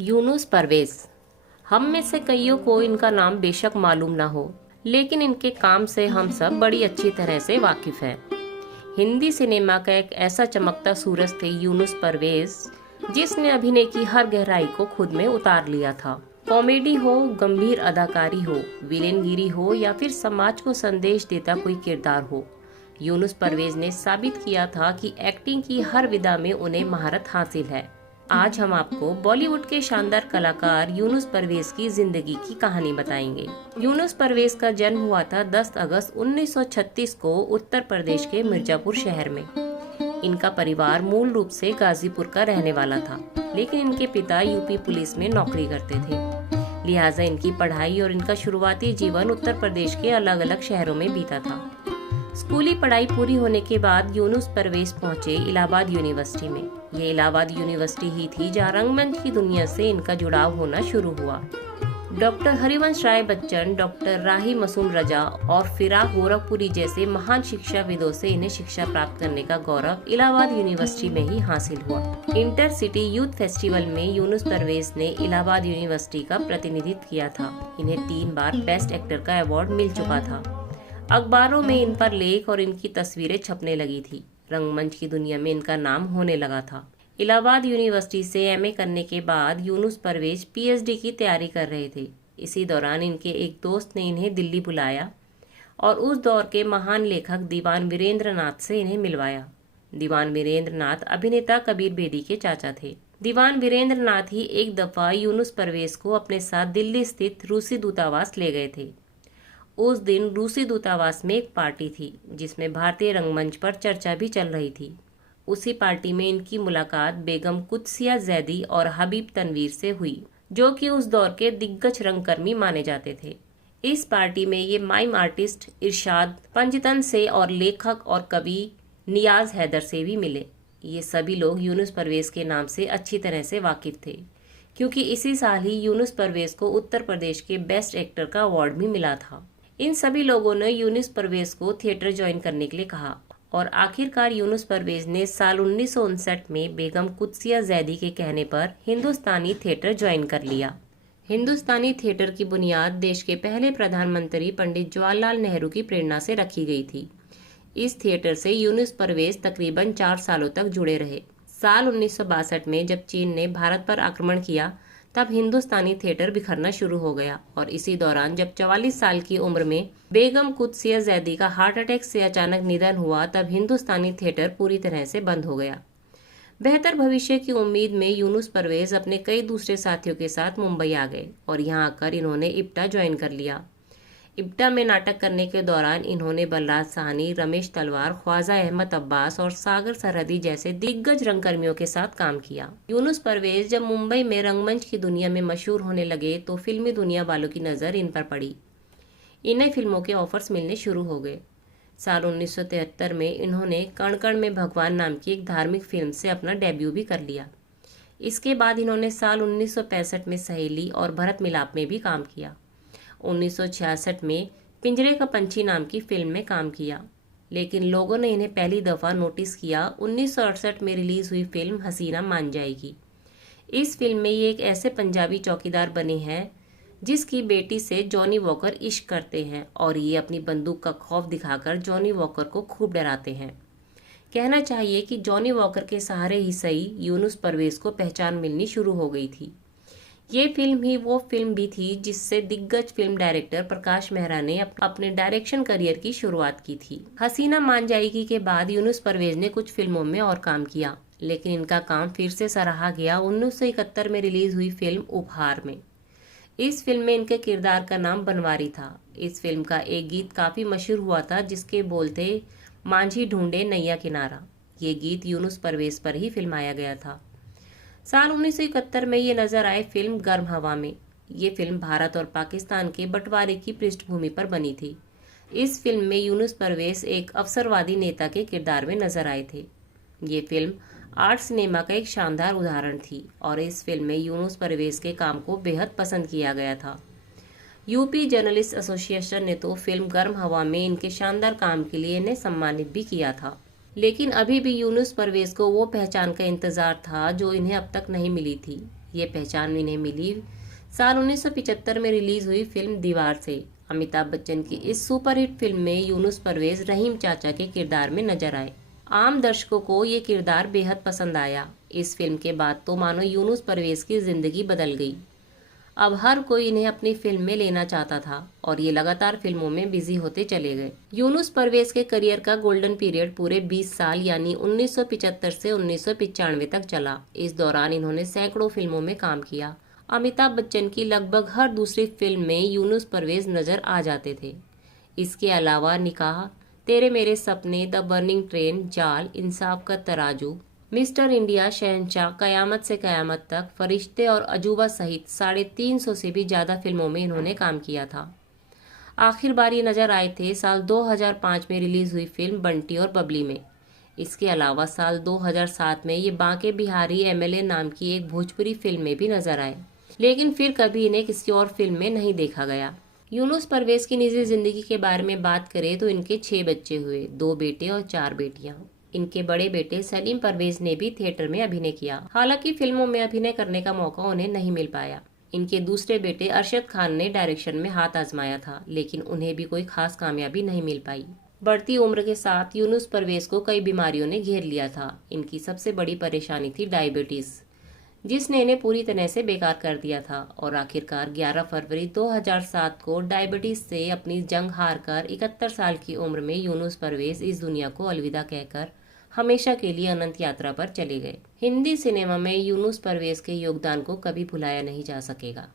यूनुस परवेज। हम में से कईयों को इनका नाम बेशक मालूम ना हो, लेकिन इनके काम से हम सब बड़ी अच्छी तरह से वाकिफ हैं। हिंदी सिनेमा का एक ऐसा चमकता सूरज थे यूनुस परवेज, जिसने अभिनय की हर गहराई को खुद में उतार लिया था। कॉमेडी हो, गंभीर अदाकारी हो, विलेनगिरी हो या फिर समाज को संदेश देता कोई किरदार हो, यूनुस परवेज ने साबित किया था कि एक्टिंग की हर विधा में उन्हें महारत हासिल है। आज हम आपको बॉलीवुड के शानदार कलाकार यूनुस परवेज की जिंदगी की कहानी बताएंगे। यूनुस परवेज का जन्म हुआ था 10 अगस्त 1936 को उत्तर प्रदेश के मिर्जापुर शहर में। इनका परिवार मूल रूप से गाजीपुर का रहने वाला था, लेकिन इनके पिता यूपी पुलिस में नौकरी करते थे। लिहाजा इनकी पढ़ाई और इनका शुरुआती जीवन उत्तर प्रदेश के अलग अलग शहरों में बीता था। स्कूली पढ़ाई पूरी होने के बाद यूनुस परवेज पहुंचे इलाहाबाद यूनिवर्सिटी में। ये इलाहाबाद यूनिवर्सिटी ही थी जहां रंगमंच की दुनिया से इनका जुड़ाव होना शुरू हुआ। डॉक्टर हरिवंश राय बच्चन, डॉक्टर राही मासूम रजा और फिराक गोरखपुरी जैसे महान शिक्षाविदों से इन्हें शिक्षा प्राप्त करने का गौरव इलाहाबाद यूनिवर्सिटी में ही हासिल हुआ। इंटर सिटी यूथ फेस्टिवल में यूनुस परवेज ने इलाहाबाद यूनिवर्सिटी का प्रतिनिधित्व किया था। इन्हें 3 बार बेस्ट एक्टर का अवार्ड मिल चुका था। अखबारों में इन पर लेख और इनकी तस्वीरें छपने लगी थी। रंगमंच की दुनिया में इनका नाम होने लगा था। इलाहाबाद यूनिवर्सिटी से एमए करने के बाद यूनुस परवेज पीएचडी की तैयारी कर रहे थे। इसी दौरान इनके एक दोस्त ने इन्हें दिल्ली बुलाया और उस दौर के महान लेखक दीवान वीरेंद्र नाथ से इन्हें मिलवाया। दीवान वीरेंद्र नाथ अभिनेता कबीर बेदी के चाचा थे। दीवान वीरेंद्र नाथ ही एक दफा यूनुस परवेज को अपने साथ दिल्ली स्थित रूसी दूतावास ले गए थे। उस दिन रूसी दूतावास में एक पार्टी थी, जिसमें भारतीय रंगमंच पर चर्चा भी चल रही थी। उसी पार्टी में इनकी मुलाकात बेगम कुदसिया जैदी और हबीब तनवीर से हुई, जो कि उस दौर के दिग्गज रंगकर्मी माने जाते थे। इस पार्टी में ये माइम आर्टिस्ट इरशाद पंजतन से और लेखक और कवि नियाज हैदर से भी मिले। ये सभी लोग यूनुस परवेज के नाम से अच्छी तरह से वाकिफ थे, क्योंकि इसी साल ही यूनुस परवेज को उत्तर प्रदेश के बेस्ट एक्टर का अवार्ड भी मिला था। इन सभी लोगों ने यूनुस परवेज को थिएटर ज्वाइन करने के लिए कहा और आखिरकार यूनुस परवेज ने साल 1959 में बेगम कुदसिया जैदी के कहने पर हिंदुस्तानी थिएटर ज्वाइन कर लिया। हिंदुस्तानी थिएटर की बुनियाद देश के पहले प्रधानमंत्री पंडित जवाहरलाल नेहरू की प्रेरणा से रखी गई थी। इस थिएटर से यूनुस परवेज तकरीबन 4 सालों तक जुड़े रहे। साल 1962 में जब चीन ने भारत पर आक्रमण किया, तब हिंदुस्तानी थिएटर बिखरना शुरू हो गया और इसी दौरान जब 44 साल की उम्र में बेगम कुदसिया जैदी का हार्ट अटैक से अचानक निधन हुआ, तब हिंदुस्तानी थिएटर पूरी तरह से बंद हो गया। बेहतर भविष्य की उम्मीद में यूनुस परवेज अपने कई दूसरे साथियों के साथ मुंबई आ गए और यहाँ आकर इन्होंने इप्टा ज्वाइन कर लिया। इप्टा में नाटक करने के दौरान इन्होंने बलराज साहनी, रमेश तलवार, ख्वाजा अहमद अब्बास और सागर सरहदी जैसे दिग्गज रंगकर्मियों के साथ काम किया। यूनुस परवेज जब मुंबई में रंगमंच की दुनिया में मशहूर होने लगे तो फिल्मी दुनिया वालों की नज़र इन पर पड़ी। इन्हें फिल्मों के ऑफर्स मिलने शुरू हो गए। साल 1973 में इन्होंने कण कण में भगवान नाम की एक धार्मिक फिल्म से अपना डेब्यू भी कर लिया। इसके बाद इन्होंने साल 1965 में सहेली और भरत मिलाप में भी काम किया। 1966 में पिंजरे का पंछी नाम की फिल्म में काम किया, लेकिन लोगों ने इन्हें पहली दफ़ा नोटिस किया 1968 में रिलीज हुई फिल्म हसीना मान जाएगी। इस फिल्म में ये एक ऐसे पंजाबी चौकीदार बने हैं जिसकी बेटी से जॉनी वॉकर इश्क करते हैं और ये अपनी बंदूक का खौफ दिखाकर जॉनी वॉकर को खूब डराते हैं। कहना चाहिए कि जॉनी वॉकर के सहारे ही सही यूनुस परवेज को पहचान मिलनी शुरू हो गई थी। ये फिल्म ही वो फिल्म भी थी जिससे दिग्गज फिल्म डायरेक्टर प्रकाश मेहरा ने अपने डायरेक्शन करियर की शुरुआत की थी। हसीना मान जाएगी के बाद यूनुस परवेज ने कुछ फिल्मों में और काम किया, लेकिन इनका काम फिर से सराहा गया 1971 में रिलीज हुई फिल्म उपहार में। इस फिल्म में इनके किरदार का नाम बनवारी था। इस फिल्म का एक गीत काफी मशहूर हुआ था, जिसके बोल थे मांझी ढूंढे नैया किनारा। ये गीत यूनुस परवेज पर ही फिल्माया गया था। साल 1971 में ये नजर आए फिल्म गर्म हवा में। ये फिल्म भारत और पाकिस्तान के बंटवारे की पृष्ठभूमि पर बनी थी। इस फिल्म में यूनुस परवेज एक अवसरवादी नेता के किरदार में नजर आए थे। ये फिल्म आर्ट सिनेमा का एक शानदार उदाहरण थी और इस फिल्म में यूनुस परवेज के काम को बेहद पसंद किया गया था। यूपी जर्नलिस्ट एसोसिएशन ने तो फिल्म गर्म हवा में इनके शानदार काम के लिए इन्हें सम्मानित भी किया था। लेकिन अभी भी यूनुस परवेज को वो पहचान का इंतजार था जो इन्हें अब तक नहीं मिली थी। ये पहचान इन्हें मिली साल 1975 में रिलीज हुई फिल्म दीवार से। अमिताभ बच्चन की इस सुपरहिट फिल्म में यूनुस परवेज रहीम चाचा के किरदार में नजर आए। आम दर्शकों को ये किरदार बेहद पसंद आया। इस फिल्म के बाद तो मानो यूनुस परवेज की जिंदगी बदल गई। अब हर कोई इन्हें अपनी फिल्म में लेना चाहता था और ये लगातार फिल्मों में बिजी होते चले गए। यूनुस परवेज के करियर का गोल्डन पीरियड पूरे 20 साल यानी 1975 से 1995 तक चला। इस दौरान इन्होंने सैकड़ों फिल्मों में काम किया। अमिताभ बच्चन की लगभग हर दूसरी फिल्म में यूनुस परवेज नजर आ जाते थे। इसके अलावा निकाह, तेरे मेरे सपने, द बर्निंग ट्रेन, जाल, इंसाफ का तराजू, मिस्टर इंडिया, शहंशाह, कयामत से कयामत तक, फरिश्ते और अजूबा सहित 350 से भी ज़्यादा फिल्मों में इन्होंने काम किया था। आखिर बार ये नजर आए थे साल 2005 में रिलीज हुई फिल्म बंटी और बबली में। इसके अलावा साल 2007 में ये बांके बिहारी एमएलए नाम की एक भोजपुरी फिल्म में भी नजर आए, लेकिन फिर कभी इन्हें किसी और फिल्म में नहीं देखा गया। यूनुस परवेज की निजी जिंदगी के बारे में बात करें तो इनके 6 बच्चे हुए, 2 बेटे और 4 बेटियां। इनके बड़े बेटे सलीम परवेज ने भी थिएटर में अभिनय किया। हालांकि फिल्मों में अभिनय करने का मौका उन्हें नहीं मिल पाया। इनके दूसरे बेटे अरशद खान ने डायरेक्शन में हाथ आजमाया था, लेकिन उन्हें भी कोई खास कामयाबी नहीं मिल पाई। बढ़ती उम्र के साथ यूनुस परवेज को कई बीमारियों ने घेर लिया था। इनकी सबसे बड़ी परेशानी थी डायबिटीज, जिसने इन्हें पूरी तरह से बेकार कर दिया था और आखिरकार 11 फरवरी 2007 को डायबिटीज से अपनी जंग हारकर 71 साल की उम्र में यूनुस परवेज इस दुनिया को अलविदा कहकर हमेशा के लिए अनंत यात्रा पर चले गए। हिंदी सिनेमा में यूनुस परवेज के योगदान को कभी भुलाया नहीं जा सकेगा।